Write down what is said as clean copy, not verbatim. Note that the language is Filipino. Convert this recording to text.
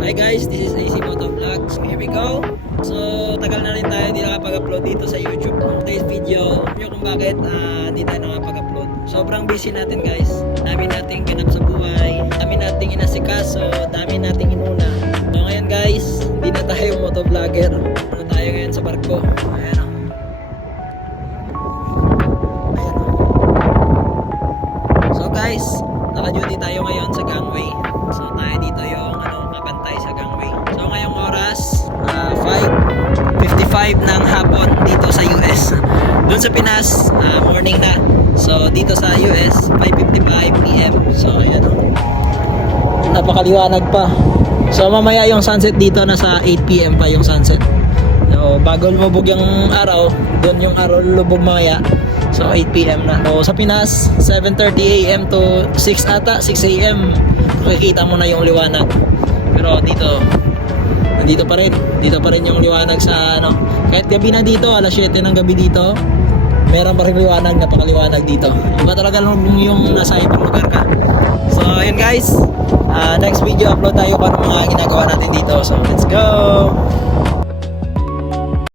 Hi guys, this is AC Moto Vlogs. Here we go. So, tagal na rin tayo hindi nakapag-upload dito sa YouTube. Today's video, nyo kung bakit hindi tayo nakapag-upload. Sobrang busy natin guys. Dami nating ganap sa buhay. Dami nating inasikaso. Dami nating inuna. So ngayon guys, hindi na tayo motovlogger. Ano tayo ngayon sa barko. Ayan o. Ayan o. So guys, naka-duty tayo ngayon sa gangway. So tayo dito yung mabantay sa gangway. So ngayong oras 5:55 ng hapon dito sa US. Doon sa Pinas morning na. So dito sa US 5:55 PM. So ayan o. Napakaliwanag pa. So mamaya yung sunset dito nasa 8 PM pa yung sunset. So bago lumubog yung araw, doon yung araw lulubog mamaya. So 8 PM na. So sa Pinas 7:30 AM to 6 ata, 6 AM makikita mo na yung liwanag. Pero dito nandito pa rin. Dito pa rin yung liwanag sa kahit gabi na dito, alas 7 ng gabi dito, meron pa rin liwanag, napakaliwanag dito. Iba talaga yung nasa ibang lugar ka. So ayun guys, next video upload tayo kung ano mga ginagawa natin dito. So let's go!